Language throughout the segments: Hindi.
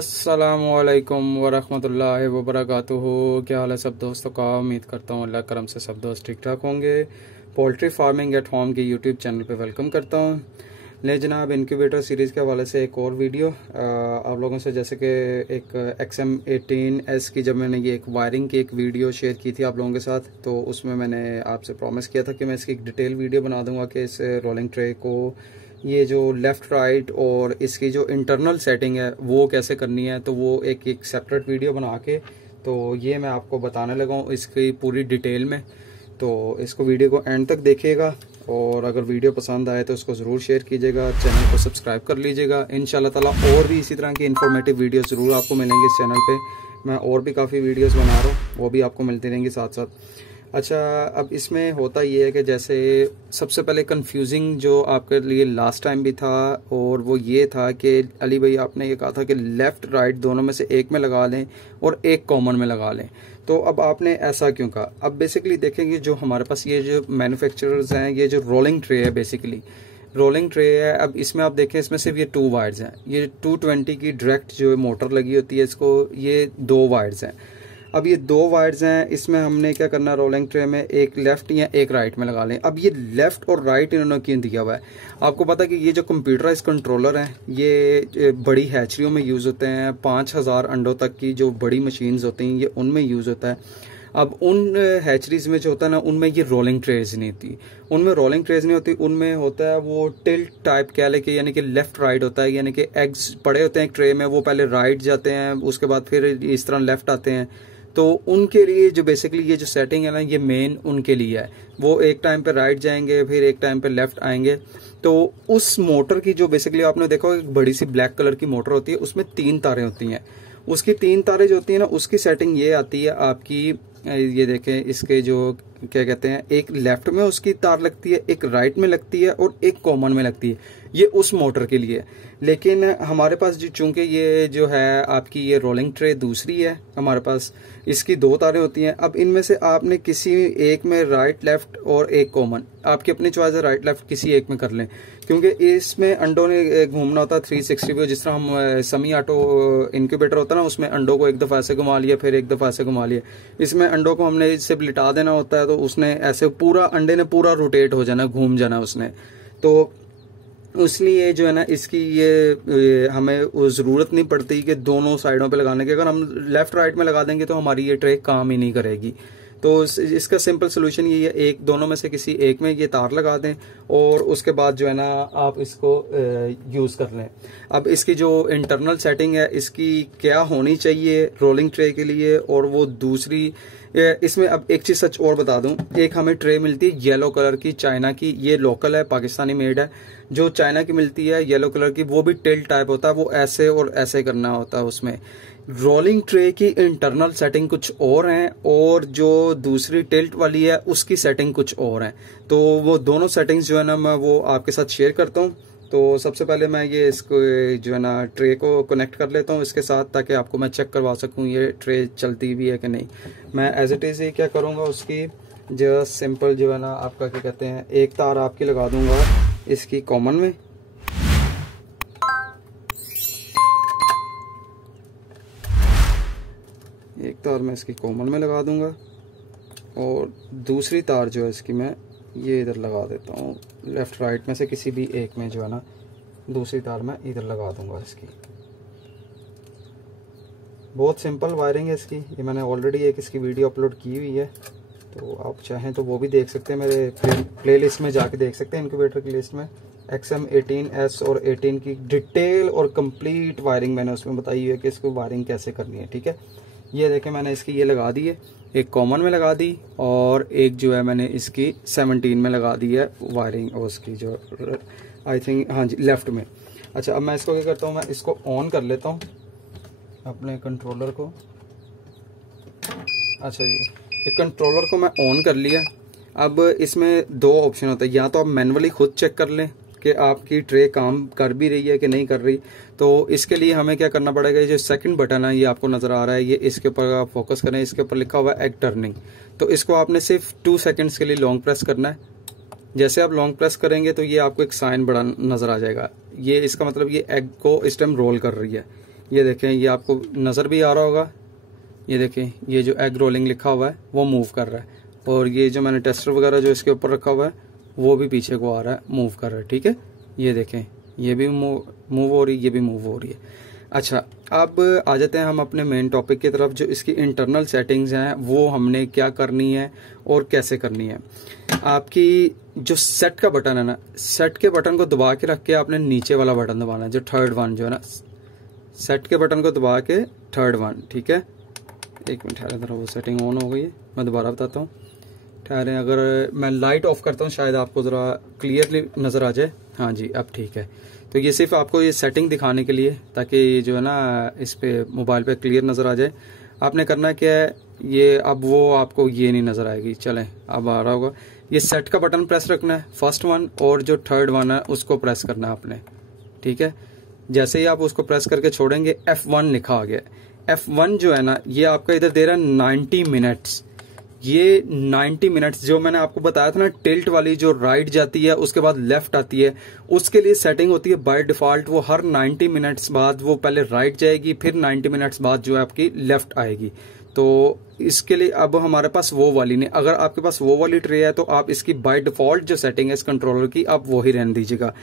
अस्सलामुअलैकुम वरहमतुल्लाहि वबरकातुहू। क्या हाल है सब दोस्तों का। उम्मीद करता हूँ अल्लाह करम से सब दोस्त ठीक ठाक होंगे। पोल्ट्री फार्मिंग एट होम की यूट्यूब चैनल पे वेलकम करता हूँ। ले जनाब, इनक्यूबेटर सीरीज़ के हवाले से एक और वीडियो आप लोगों से, जैसे कि एक XM18S की जब मैंने ये एक वायरिंग की एक वीडियो शेयर की थी आप लोगों के साथ, तो उसमें मैंने आपसे प्रॉमिस किया था कि मैं इसकी एक डिटेल वीडियो बना दूंगा कि इस रोलिंग ट्रे को ये जो लेफ़्ट राइट और इसकी जो इंटरनल सेटिंग है वो कैसे करनी है। तो वो एक सेपरेट वीडियो बना के तो ये मैं आपको बताने लगा हूँ इसकी पूरी डिटेल में। तो इसको वीडियो को एंड तक देखिएगा और अगर वीडियो पसंद आए तो उसको ज़रूर शेयर कीजिएगा, चैनल को सब्सक्राइब कर लीजिएगा। इंशाल्लाह ताला और भी इसी तरह की इन्फॉर्मेटिव वीडियो ज़रूर आपको मिलेंगे इस चैनल पे। मैं और भी काफ़ी वीडियोस बना रहा हूँ, वो भी आपको मिलती रहेंगी साथ साथ। अच्छा, अब इसमें होता ये है कि जैसे सबसे पहले कंफ्यूजिंग जो आपके लिए लास्ट टाइम भी था, और वो ये था कि अली भाई आपने ये कहा था कि लेफ़्ट राइट दोनों में से एक में लगा लें और एक कॉमन में लगा लें। तो अब आपने ऐसा क्यों कहा। अब बेसिकली देखेंगे जो हमारे पास ये जो मैन्युफैक्चरर्स हैं, ये जो रोलिंग ट्रे है, बेसिकली रोलिंग ट्रे है। अब इसमें आप देखें, इसमें सिर्फ ये 2 वायर्स हैं। ये 220 की डायरेक्ट जो मोटर लगी होती है इसको, ये 2 वायर्स हैं। अब ये 2 वायर्स हैं, इसमें हमने क्या करना, रोलिंग ट्रे में एक लेफ्ट या एक राइट में लगा लें। अब ये लेफ्ट और राइट इन्होंने क्यों दिया हुआ है, आपको पता कि ये जो कंप्यूटराइज कंट्रोलर हैं ये बड़ी हैचरियों में यूज़ होते हैं। 5000 अंडों तक की जो बड़ी मशीन्स होती हैं ये उनमें यूज़ होता है। अब उन हैचरीज में जो होता है ना, उनमें ये रोलिंग ट्रेज नहीं होती, उनमें रोलिंग ट्रेज नहीं होती, उनमें होता है वो टिल्ट टाइप कह लेके, यानी कि लेफ्ट राइट होता है। यानी कि एग्स पड़े होते हैं एक ट्रे में, वो पहले राइट जाते हैं, उसके बाद फिर इस तरह लेफ्ट आते हैं। तो उनके लिए जो बेसिकली ये जो सेटिंग है ना, ये मेन उनके लिए है। वो एक टाइम पे राइट जाएंगे, फिर एक टाइम पे लेफ्ट आएंगे। तो उस मोटर की जो बेसिकली आपने देखा एक बड़ी सी ब्लैक कलर की मोटर होती है, उसमें 3 तारें होती हैं। उसकी 3 तारें जो होती है ना, उसकी सेटिंग ये आती है आपकी, ये देखें इसके जो क्या कहते हैं, एक लेफ्ट में उसकी तार लगती है, एक राइट में लगती है और एक कॉमन में लगती है। ये उस मोटर के लिए। लेकिन हमारे पास जो चूंकि ये जो है आपकी ये रोलिंग ट्रे दूसरी है, हमारे पास इसकी 2 तारें होती हैं। अब इनमें से आपने किसी एक में राइट लेफ्ट और एक कॉमन, आपकी अपनी चॉइस है, राइट लेफ्ट किसी एक में कर लें, क्योंकि इसमें अंडों ने घूमना होता है 360 व्यू। जिस तरह हम सेमी ऑटो इनक्यूबेटर होता है ना, उसमें अंडों को एक दफ़ा ऐसे घुमा लिया, फिर एक दफ़ा ऐसे घुमा लिया। इसमें अंडों को हमने इससे लिटा देना होता है, तो उसने ऐसे पूरा अंडे ने पूरा रोटेट हो जाना, घूम जाना उसने। तो इसलिए जो है ना, इसकी ये हमें ज़रूरत नहीं पड़ती कि दोनों साइडों पे लगाने की। अगर हम लेफ्ट राइट में लगा देंगे तो हमारी ये ट्रे काम ही नहीं करेगी। तो इसका सिंपल सोल्यूशन ये है, एक दोनों में से किसी एक में ये तार लगा दें और उसके बाद जो है ना आप इसको यूज़ कर लें। अब इसकी जो इंटरनल सेटिंग है इसकी क्या होनी चाहिए रोलिंग ट्रे के लिए, और वो दूसरी इसमें अब एक चीज़ सच और बता दूं, एक हमें ट्रे मिलती है येलो कलर की, चाइना की। ये लोकल है, पाकिस्तानी मेड है। जो चाइना की मिलती है येलो कलर की, वो भी टिल्ट टाइप होता है, वो ऐसे और ऐसे करना होता है उसमें। रोलिंग ट्रे की इंटरनल सेटिंग कुछ और है और जो दूसरी टिल्ट वाली है उसकी सेटिंग कुछ और है। तो वो दोनों सेटिंग्स जो है ना मैं वो आपके साथ शेयर करता हूँ। तो सबसे पहले मैं ये इसको जो है ना ट्रे को कनेक्ट कर लेता हूँ इसके साथ, ताकि आपको मैं चेक करवा सकूँ ये ट्रे चलती भी है कि नहीं। मैं एज इट इज़ क्या करूँगा, उसकी जो सिंपल जो है ना आपका क्या कहते हैं, एक तार आपकी लगा दूंगा इसकी कॉमन में, एक तार मैं इसकी कॉमन में लगा दूंगा और दूसरी तार जो है इसकी मैं ये इधर लगा देता हूँ। लेफ्ट राइट में से किसी भी एक में जो है ना दूसरी तार मैं इधर लगा दूंगा इसकी। बहुत सिंपल वायरिंग है इसकी। ये मैंने ऑलरेडी एक इसकी वीडियो अपलोड की हुई है, तो आप चाहें तो वो भी देख सकते हैं, मेरे प्ले लिस्ट में जाके देख सकते हैं, इनक्यूबेटर की लिस्ट में। XM18S और 18 की डिटेल और कंप्लीट वायरिंग मैंने उसमें बताई हुई है कि इसको वायरिंग कैसे करनी है। ठीक है, ये देखें मैंने इसकी ये लगा दी है, एक कॉमन में लगा दी और एक जो है मैंने इसकी 17 में लगा दी है वायरिंग, और उसकी जो आई थिंक हाँ जी लेफ्ट में। अच्छा, अब मैं इसको क्या करता हूँ, मैं इसको ऑन कर लेता हूँ अपने कंट्रोलर को। अच्छा जी, एक कंट्रोलर को मैं ऑन कर लिया। अब इसमें 2 ऑप्शन होते हैं, या तो आप मैनुअली खुद चेक कर लें कि आपकी ट्रे काम कर भी रही है कि नहीं कर रही। तो इसके लिए हमें क्या करना पड़ेगा, ये जो सेकंड बटन है ये आपको नज़र आ रहा है, ये इसके ऊपर आप फोकस करें, इसके ऊपर लिखा हुआ है एग टर्निंग। तो इसको आपने सिर्फ 2 सेकेंड्स के लिए लॉन्ग प्रेस करना है। जैसे आप लॉन्ग प्रेस करेंगे तो ये आपको एक साइन बड़ा नज़र आ जाएगा, ये इसका मतलब ये एग को इस टाइम रोल कर रही है। ये देखें, ये आपको नज़र भी आ रहा होगा, ये देखें ये जो एग रोलिंग लिखा हुआ है वो मूव कर रहा है, और ये जो मैंने टेस्टर वगैरह जो इसके ऊपर रखा हुआ है वो भी पीछे को आ रहा है, मूव कर रहा है। ठीक है, ये देखें ये भी मूव हो रही है, ये भी मूव हो रही है। अच्छा, अब आ जाते हैं हम अपने मेन टॉपिक की तरफ। जो इसकी इंटरनल सेटिंग्स हैं वो हमने क्या करनी है और कैसे करनी है। आपकी जो सेट का बटन है ना, सेट के बटन को दबा के रख के आपने नीचे वाला बटन दबाना है, जो थर्ड वन जो है ना, सेट के बटन को दबा के थर्ड वन। ठीक है, एक मिनट ठहरे, जरा वो सेटिंग ऑन हो गई है, मैं दोबारा बताता हूँ। ठहरे, अगर मैं लाइट ऑफ करता हूँ शायद आपको ज़रा क्लियरली नज़र आ जाए। हाँ जी, अब ठीक है। तो ये सिर्फ आपको ये सेटिंग दिखाने के लिए, ताकि जो है ना इस पे मोबाइल पे क्लियर नज़र आ जाए। आपने करना क्या है, ये अब वो आपको ये नहीं नज़र आएगी, चलें अब आ रहा होगा। ये सेट का बटन प्रेस रखना है, फर्स्ट वन, और जो थर्ड वन है उसको प्रेस करना है आपने। ठीक है, जैसे ही आप उसको प्रेस करके छोड़ेंगे F1 लिखा आ गया। F1 जो है ना, ये आपका इधर दे रहा है 90 मिनट्स। ये 90 मिनट्स जो मैंने आपको बताया था ना, टिल्ट वाली जो राइट जाती है उसके बाद लेफ्ट आती है, उसके लिए सेटिंग होती है बाय डिफॉल्ट। वो हर 90 मिनट्स बाद वो पहले राइट जाएगी, फिर 90 मिनट्स बाद जो है आपकी लेफ्ट आएगी। तो इसके लिए अब हमारे पास वो वाली नहीं। अगर आपके पास वो वाली ट्रे है तो आप इसकी बाय डिफॉल्ट जो सेटिंग है इस कंट्रोलर की, आप वो ही रहने दीजिएगा।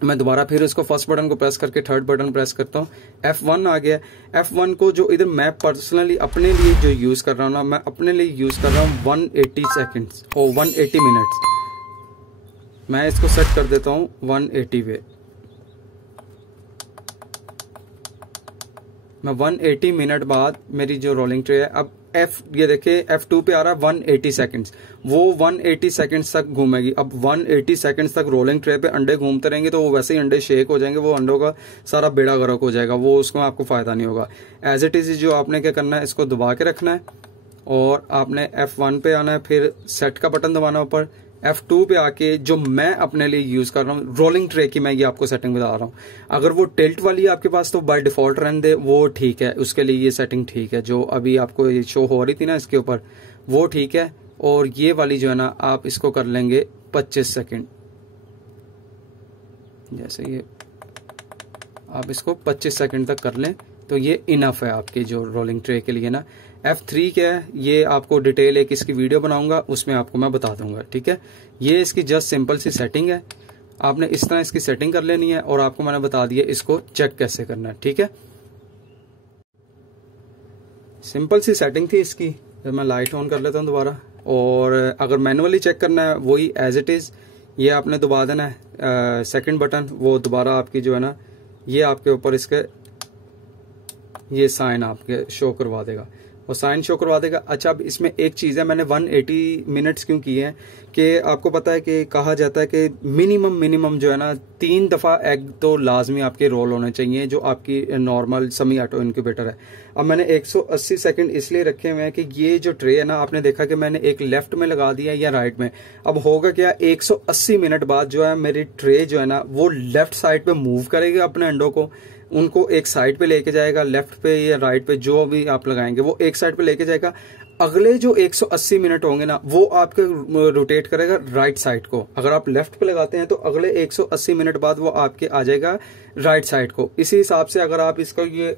मैं दोबारा फिर इसको फर्स्ट बटन को प्रेस करके थर्ड बटन प्रेस करता हूँ, F1 आ गया। F1 को जो इधर मैं पर्सनली अपने लिए जो यूज कर रहा हूँ ना, मैं अपने लिए यूज कर रहा हूँ 180 सेकेंड्स और 180 मिनट्स। मैं इसको सेट कर देता हूँ 180 पे। मैं 180 मिनट बाद मेरी जो रोलिंग ट्रे है, अब ये देखिए F2 पे आ रहा है 180 सेकंड्स। वो 180 सेकंड्स तक घूमेगी। अब 180 सेकंड्स तक रोलिंग ट्रे पे अंडे घूमते रहेंगे तो वो वैसे ही अंडे शेक हो जाएंगे, वो अंडों का सारा बेड़ा गर्क हो जाएगा, वो उसमें आपको फायदा नहीं होगा। एज इट इज जो आपने क्या करना है, इसको दबा के रखना है और आपने F1 पे आना है, फिर सेट का बटन दबाना ऊपर। F2 पे आके जो मैं अपने लिए यूज कर रहा हूँ रोलिंग ट्रे की, मैं ये आपको सेटिंग बता रहा हूँ। अगर वो टिल्ट वाली है आपके पास तो बाय डिफॉल्ट रहने दे, वो ठीक है, उसके लिए ये सेटिंग ठीक है। जो अभी आपको ये शो हो रही थी ना इसके ऊपर, वो ठीक है। और ये वाली जो है ना, आप इसको कर लेंगे 25 सेकेंड। जैसे ये आप इसको 25 सेकेंड तक कर लें तो ये इनफ है आपकी जो रोलिंग ट्रे के लिए ना। F3 क्या है, ये आपको डिटेल एक इसकी वीडियो बनाऊंगा, उसमें आपको मैं बता दूंगा। ठीक है, ये इसकी जस्ट सिंपल सी सेटिंग है। आपने इस तरह इसकी सेटिंग कर लेनी है और आपको मैंने बता दिया इसको चेक कैसे करना है। ठीक है, सिंपल सी सेटिंग थी इसकी। जब मैं लाइट ऑन कर लेता हूँ दोबारा, और अगर मैनुअली चेक करना है वही एज इट इज, ये आपने दबा देना है सेकंड बटन, वो दोबारा आपकी जो है ना, ये आपके ऊपर इसके ये साइन आपके शो करवा देगा, और साइन शो करवा देगा। अच्छा, अब इसमें एक चीज़ है, मैंने 180 मिनट्स क्यों किए हैं कि आपको पता है कि कहा जाता है कि मिनिमम जो है ना 3 दफ़ा एग तो लाजमी आपके रोल होने चाहिए, जो आपकी नॉर्मल सेमी ऑटो इनक्यूबेटर है। अब मैंने 180 सेकंड इसलिए रखे हुए हैं कि ये जो ट्रे है ना, आपने देखा कि मैंने एक लेफ्ट में लगा दिया या राइट में। अब होगा क्या, 180 मिनट बाद जो है मेरी ट्रे जो है ना, वो लेफ्ट साइड पे मूव करेगी अपने अंडों को, उनको एक साइड पे लेके जाएगा, लेफ्ट पे या राइट पे जो भी आप लगाएंगे वो एक साइड पे लेके जाएगा। अगले जो 180 मिनट होंगे ना, वो आपके रोटेट करेगा राइट साइड को। अगर आप लेफ्ट पे लगाते हैं तो अगले 180 मिनट बाद वो आपके आ जाएगा राइट साइड को। इसी हिसाब से अगर आप इसको ये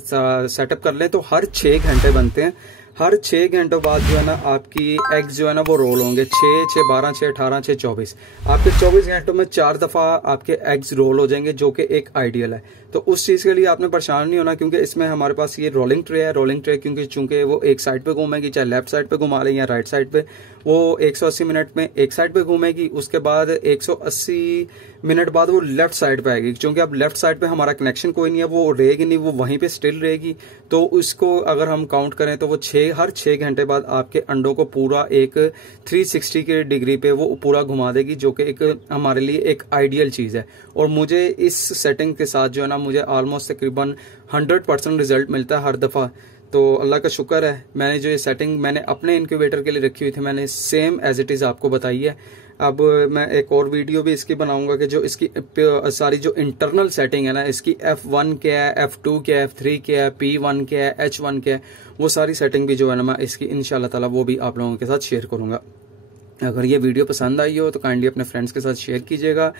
सेटअप कर लें तो हर 6 घंटे बनते हैं। हर 6 घंटों बाद जो है ना आपकी एग्स जो है ना वो रोल होंगे। 6, 6, 12, 6, 18, 6, 24। आपके 24 घंटों में 4 दफा आपके एग्स रोल हो जाएंगे, जो कि एक आइडियल है। तो उस चीज के लिए आपने परेशान नहीं होना, क्योंकि इसमें हमारे पास ये रोलिंग ट्रे है। रोलिंग ट्रे क्योंकि चूंकि वो एक साइड पे घूमेगी, चाहे लेफ्ट साइड पे घुमा लें या राइट साइड पे, वो 180 मिनट में एक साइड पे घूमेगी, उसके बाद 180 मिनट बाद वो लेफ्ट साइड पे आएगी। क्योंकि अब लेफ्ट साइड पे हमारा कनेक्शन कोई नहीं है, वो रहेगी नहीं, वो वहीं पे स्टिल रहेगी। तो उसको अगर हम काउंट करें तो वो हर 6 घंटे बाद आपके अंडों को पूरा एक 360 के डिग्री पे वो पूरा घुमा देगी, जो कि एक हमारे लिए एक आइडियल चीज है। और मुझे इस सेटिंग के साथ जो है ना, मुझे ऑलमोस्ट तकरीबन 100% रिजल्ट मिलता है हर दफा। तो अल्लाह का शुक्र है, मैंने जो ये सेटिंग मैंने अपने इनक्यूबेटर के लिए रखी हुई थी, मैंने सेम एज इट इज आपको बताई है। अब मैं एक और वीडियो भी इसकी बनाऊंगा कि जो इसकी सारी जो इंटरनल सेटिंग है ना, इसकी F1 क्या है, F2 क्या है, F3 क्या है, P1 क्या है, H1 क्या है, वो सारी सेटिंग भी जो है ना मैं इसकी इंशाल्लाह ताला वो भी आप लोगों के साथ शेयर करूंगा। अगर ये वीडियो पसंद आई हो तो काइंडली अपने फ्रेंड्स के साथ शेयर कीजिएगा।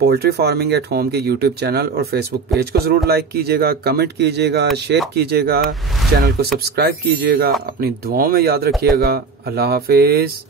पोल्ट्री फार्मिंग एट होम के यूट्यूब चैनल और फेसबुक पेज को ज़रूर लाइक कीजिएगा, कमेंट कीजिएगा, शेयर कीजिएगा, चैनल को सब्सक्राइब कीजिएगा। अपनी दुआओं में याद रखिएगा। अल्लाह हाफिज़।